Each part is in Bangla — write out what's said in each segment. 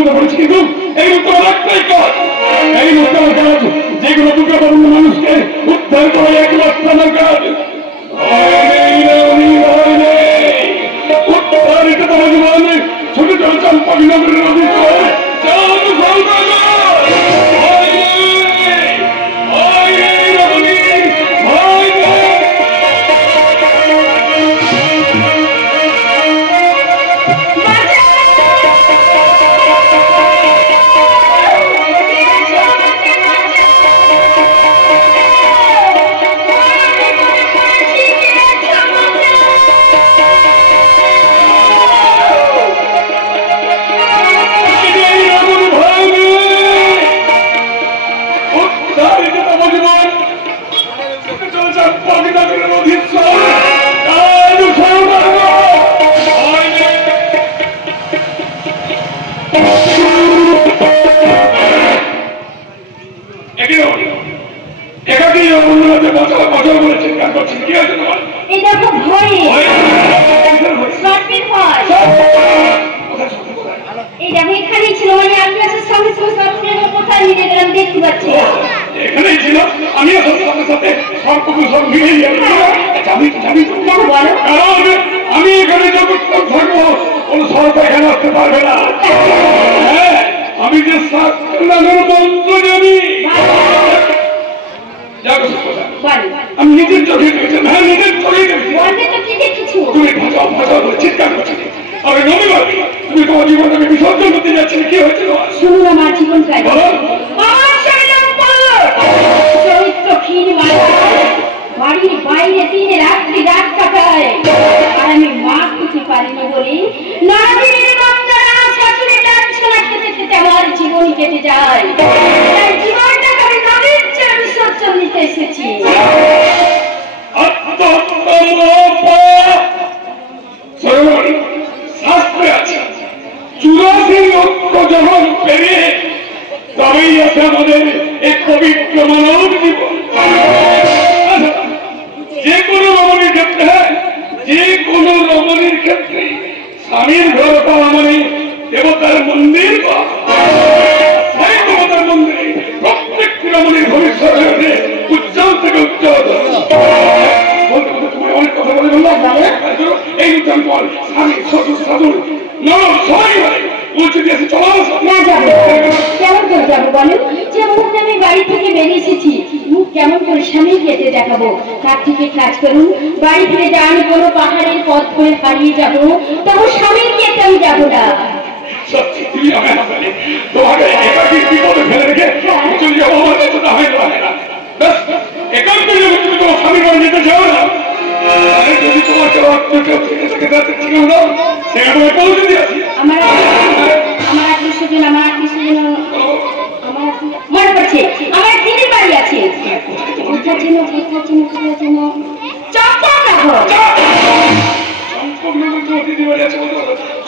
কথা বলেছি, কিন্তু এই মুহূর্তে আমার একটাই কাজ, এই মুহূর্তে আমার কাজ যেগুলো দুর্গাপন্ন মানুষকে উদ্ধার করে একমাত্র আমার কাজ। উদ্ধারিত তোমার জীবন ছোট ছোট চম্পকনগরের নদী এখানেই ছিল। আমি সাথে সব মিলে আমি এখানে যতক্ষণ থাকবো কোন সরকার এখানে আসতে পারবে না। আমি যে মন্ত্র জানি আমি নিজের চোখে দেখেছি। হ্যাঁ, নিজের চোখে দেখেছি। তুমি ভাজাও ভাজাও বলে চিৎকার করছি। আমি রবিবার তুমি তোমার জীবনটাকে বিসর্জন করতে যাচ্ছি। কি হয়েছিল শুনুন আমার জীবন চরিত্রহীন বাড়ির বাইরে দিনে রাত্রি রাত কাটায়, আর আমি মা খুঁজে পারিনি বলি খেতে খেতে আমার জীবন কেটে যায়। তাই জীবনটাকে আমি নদীর চেয়ে বিসর্জন নিতে এসেছি। শাস্ত্রে আছে 84 লক্ষ যখন পেরিয়ে তবেই আছে আমাদের এক পবিত্র মানব জীবন। যে কোনো রমণীর ক্ষেত্রে, যে কোনো রমণীর ক্ষেত্রে স্বামীর ঘর পাওয়া মানে দেবতার মন্দির, সেই দেবতার মন্দিরে প্রত্যেকটি রমণীর ভবিষ্যৎ উজ্জ্বল থেকে উজ্জ্বল। তোমায় অনেক কথা বলে বললাম, এই উজ্জ্বল পর স্বামী শ্বশুর শাশুড় সবাই বলছে দিয়েছে চলো না যাবো। কেমন করে যাবো বলো? যে মুহূর্তে আমি বাড়ি থেকে বেরিয়ে এসেছি মুখ কেমন করে স্বামী খেতে দেখাবো? তার থেকে কাজ করুন, বাড়ি ফিরে যান কোনো পাহাড়ের পথ করে হারিয়ে যাবো, তবু স্বামী খেতে আমি যাবো না। সত্যি তুমি আমার হাসালে তোমাকে একাকি বিপদে ফেলে রেখে চলে যাবো, আমার কিছুটা হয় না। একান্তে যদি তুমি তোমার স্বামীর বাড়ি যেতে চাও না, যদি তোমার কেউ সেখানে পৌঁছে দিয়েছি। আমার আত্মীয় স্বজন মনে পড়ছে, আমার দিদির বাড়ি আছে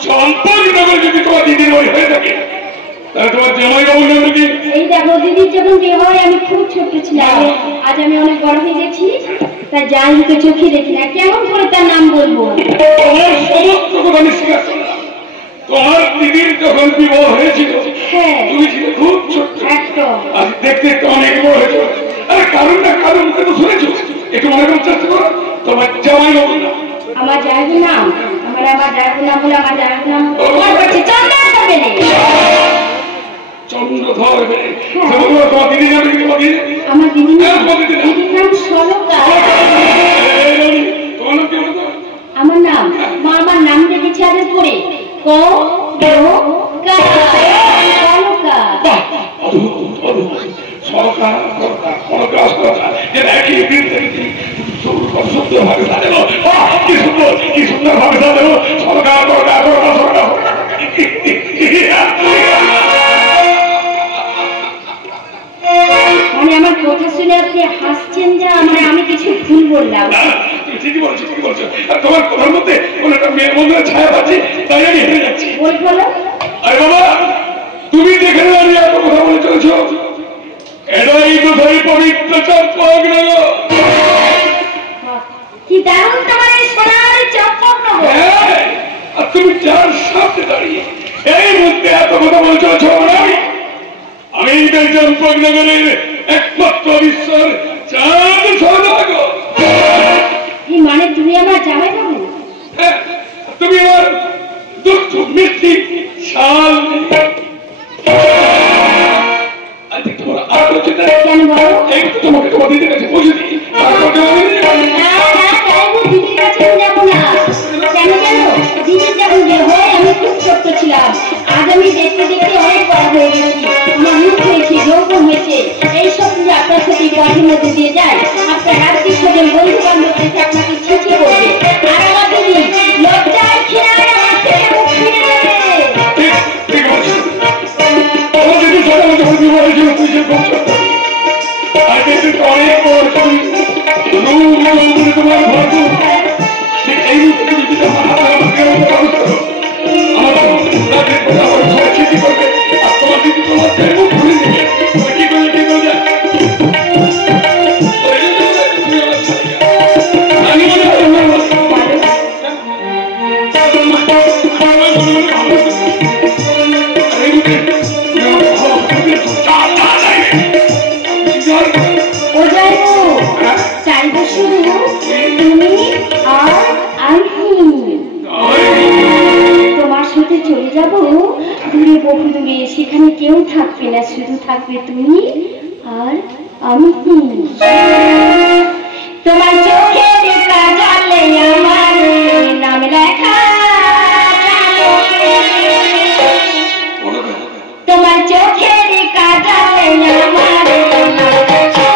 চম্পকনগর। যদি তোমার দিদির বাড়ি হয়ে থাকে তাহলে তোমার জামাই বাবুর নাম কি? এই দেখো, দিদির যখন বিয়ে হয় আমি খুব ছোট ছিলাম, আজ আমি অনেক বড় হয়ে গেছি, তার যাই মুখে চোখে দেখি না, কেমন করে তার নাম বলবো? তোমার সমস্ত কথা আমি স্বীকার করলাম। তোমার দিদির যখন বিবাহ হয়েছিল তুমি ছিল খুব ছোট, আজ দেখতে একটু অনেক বড় হয়েছিল। আরে কারণটা কারো মুখে তো শুনেছো, একটু মনে করার চেষ্টা করো। তোমার জামাই বাবুর নাম? আমার জামাইয়ের নাম আমার জামাইয়ের নাম হলো আমার জামাইয়ের নাম চন্দ্রধর বেড়ে। তোমার দিদির নাম কি? আমার দিদির নাম সলকা। তোমার নাম কি বলতো? আমার নাম মা আমার নাম রেখেছে আদের করে আমার কথা শুনে আপনি হাসছেন যে আমি কিছু ভুল বললাম। ঠিকই বলছো, ঠিকই বলছো। তোমার কথার মধ্যে কোন একটা মেয়ের মধ্যে ছায়া পাচ্ছি, তাই আমি হেরে যাচ্ছি। বলো। আরে বাবা, তুমি যেখানে দাঁড়িয়ে এত কথা বলে চলেছ, এটাই তো সেই পবিত্র চম্পকনগর। কি দারুণ তোমার এই সোনার চম্পকনগর। আর তুমি যার সামনে দাঁড়িয়ে এই মুহূর্তে এত কথা বলছো, চম্পকনগরের একমাত্র ঈশ্বর চাঁদ সদাগর। এই মানে তুমি আমার জামাই বাবু? হ্যাঁ, তুমি আমার দুঃখ মিষ্টি শাল। তোমার আলোচনা কেন বলো? একটু তোমাকে তোমার দিদির কাছে পৌঁছে দিই, তারপরে দিদির কাছে যাবো না। কেন জানো, দিদির যখন বিয়ে হয় আমি খুব ছোট্ট ছিলাম। আজ আমি দেখতে দেখতে অনেক বড় হয়ে গেছি, আমার মুখ হয়েছে, যৌবন হয়েছে। এইসব যদি আপনার সাথে পথের মধ্যে দিয়ে যায়, আপনার আত্মীয় স্বজন বন্ধু বান্ধব দেখে আপনাকে ছিচি করবে। আর আমার দিদি লজ্জায় খেয়ে আমার থেকে মুখ ফিরে নেবে। ঠিক আছে, তোমার দিদি সকালে যখন বিবাহ হয়েছিল তুই যে খুব ছোট্ট, আজ এসে অনেক বড় তুমি তোমার ভরপুর। ঠিক এই মুহূর্তে তুমি যদি আমার হাতে আমাকে ব্যবস্থা করো, আমার আমার ছিচি করবে আর তোমার দিদি তোমার মুখ ঘুরে নেবে। কি করবে কি করবে আমি মনে হয় চাইবো শুধু তুমি আর আমি। তোমার সাথে চলে যাবো দূরে, বহু দূরে, সেখানে কেউ থাকবে না, শুধু থাকবে তুমি আর আমি। তোমার চোখের কাজলে আমার নাম লেখা, তোমার চোখের কাজলে আমার নাম লেখা।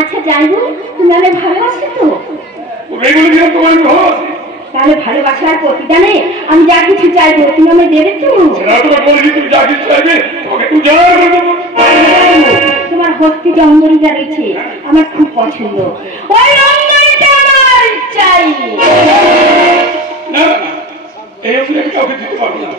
আচ্ছা যাই হোক, তুমি ভালো আছো তো? তোমার ভালো আছে তাহলে ভালোবাসার প্রতিদানে আমি যা কিছু চাইবো তুমি আমায় দেবে তো? তুমি যা কিছু চাইবে তোমাকে উজাড় করে দেবো। তোমার হস্তে যে অঙ্গরিটা রয়েছে আমার খুব পছন্দ, ওই অঙ্গরিটা আমার চাই। না এই অঙ্গরি কাউকে দিতে পারবো না,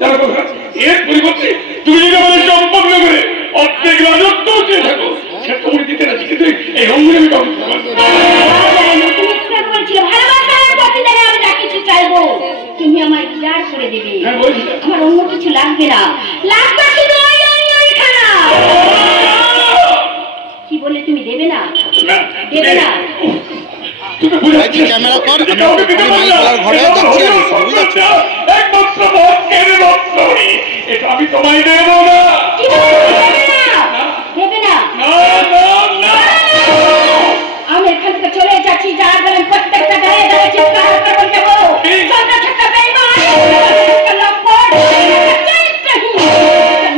জানো কথা। এর পরিবর্তে তুমি যদি আমাদের সম্পন্ন করে অর্ধেক রাজত্ব চেয়ে থাকো সে তুমি দিতে রাজি, কিন্তু এই অঙ্গরি আমি কাউকে দিতে পারবো না। তুমি আমায় উজাড় করে দেবে, হ্যাঁ বলছি। আমার অন্য কিছু লাগবে না, লাগবে শুধু ওই অঙ্গরিখানা। কি বলে তুমি দেবে না? দেবে না? তুমি বুঝাচ্ছি ক্যামেরা কর, আমি মাইক ঘরে যাচ্ছি, আমি সবই যাচ্ছি। একমাত্র এটা আমি তোমায় দেবো না। দেবে না? না না না, আমি এখান থেকে চলে যাচ্ছি, যা বলেন প্রত্যেকটা গায়ে গায়ে চিৎকার করে দেবো।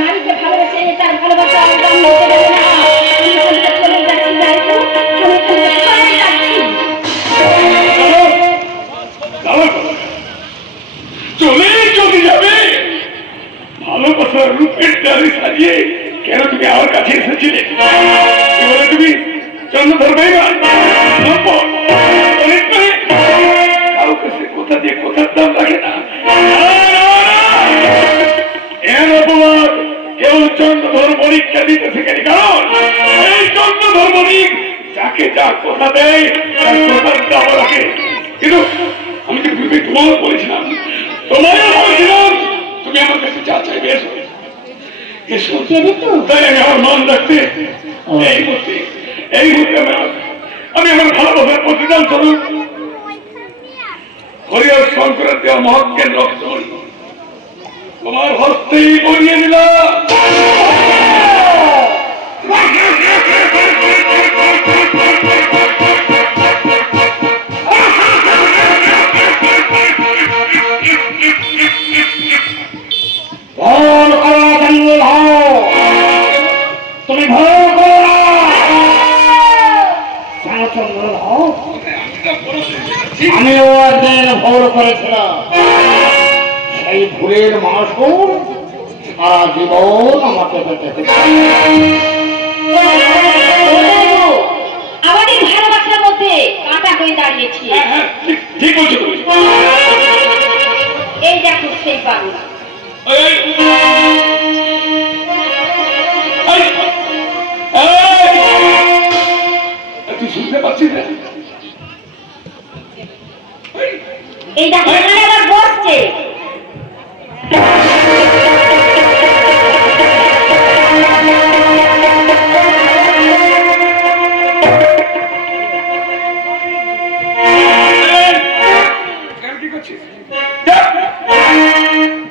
নারীকে ভালোবেসে তার ভালোবাসা অর্জন করতে দেবে না। আমি এখান থেকে চলে যাচ্ছি, যাই তো আমি এখান থেকে চলে যাচ্ছি। চলে চলে যাবে? ভালোবাসার রূপের ডালি সাজিয়ে কেন তুমি আমার কাছে এসেছিলে? এবারে তুমি জন্ম ধরবে না, কাউকে সে কোথা দিয়ে কোথার দাম রাখে না। এর অপবাদ কেউ চন্দ্রধর পরীক্ষা দিতে শেখেনি, কারণ এই চন্দ্রধর মণিক যাকে যা কথা দেয় তার কথার দাম রাখে। কিন্তু আমি যে পূর্বে তোমারও বলেছিলাম, তোমারও বলেছিলাম তুমি আমার কাছে যা চাইবে এসো এসো। তাই আমি আমার মান রাখতে এই মুহূর্তে আমি আমার ভালোবাসার প্রতিদান স্বরূপ হরিহর শঙ্করের দেওয়া মহাজ্ঞের রক্ত তোমার হস্তেই বলিয়ে দিলাম। তুমি ভয় করো না, আমিও একদিন ভুল করেছিলাম, সেই ভুলের মাসুল সারা জীবন আমাকে পেতে হবে। আমাদের ভালোবাসার মধ্যে কাঁটা হয়ে দাঁড়িয়েছি। ঠিক বলছো তুমি। এই দেখো সেই বাড়ি, তুই শুনতে পাচ্ছিস না? এই দেখো এখানে আবার বসছে।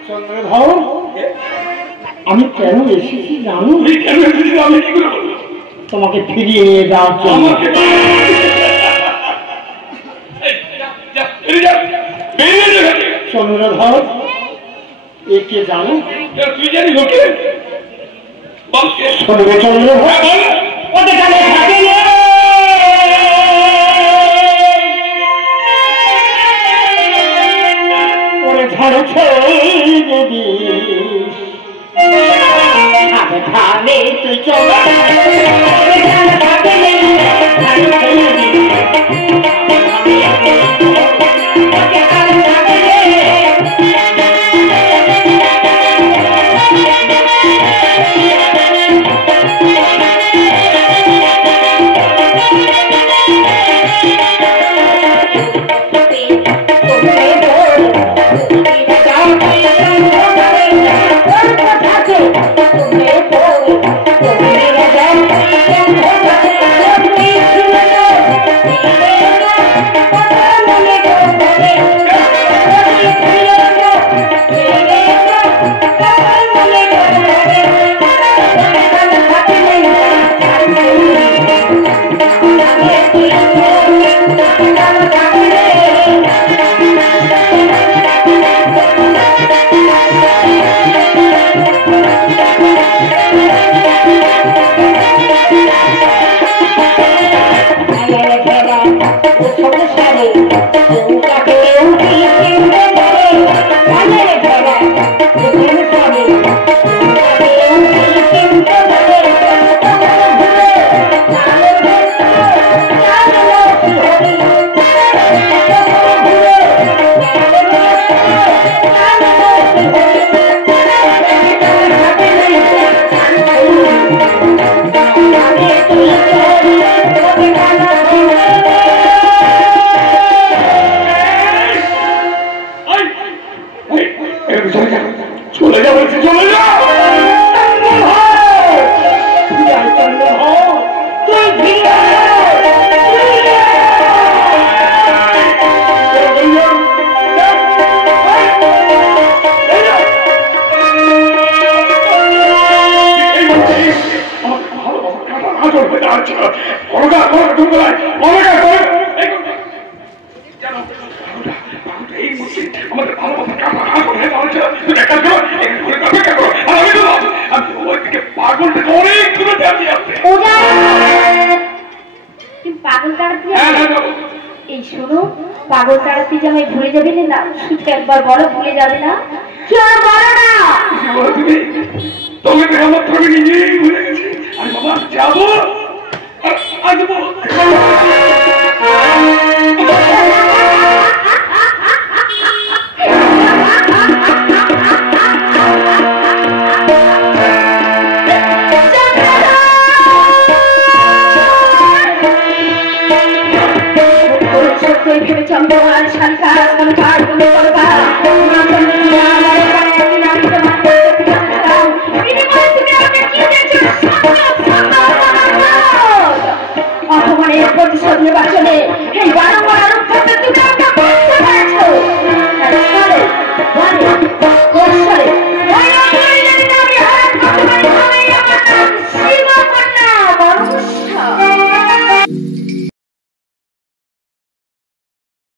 চন্দ্রধর, আমি কেন এসেছি জানো? কেন এসেছি আমি কি করে বলবো? তোমাকে ফিরিয়ে নিয়ে যাওয়ার জন্য। চন্দ্রধর, একে জানো? তুই জানি লোকে শোনবে চন্দ্রধর, ওদের কাছে থাকে ওরে ঝড়ছে যদি ভাবে তুই চল Thank you. এই মুহূর্তে আমাদের ভালোবাসা কাপড় হয়ে যাচ্ছে তুই দেখা করো একটু করে অপেক্ষা করো আর আমি তো আমি ওই দিকে পাগলটাকে অনেক দূরে দাঁড়িয়ে আছে। তুমি পাগল তাড়াতে হ্যাঁ হ্যাঁ যাবো। এই শোনো, পাগল তাড়াতে যে আমায় ভুলে যাবে না, শুধু একবার বলো ভুলে যাবে না। কি আর বলো না, কি বলো তুমি? তোকে তো আমার তো আমি নিজেই ভুলে গেছি। আমি বাবা যাবো আর আসবো। চন্দ্রমার শান্তা সংসার তুমি করবা অপমানের প্রতিশোধ নেবার জন্য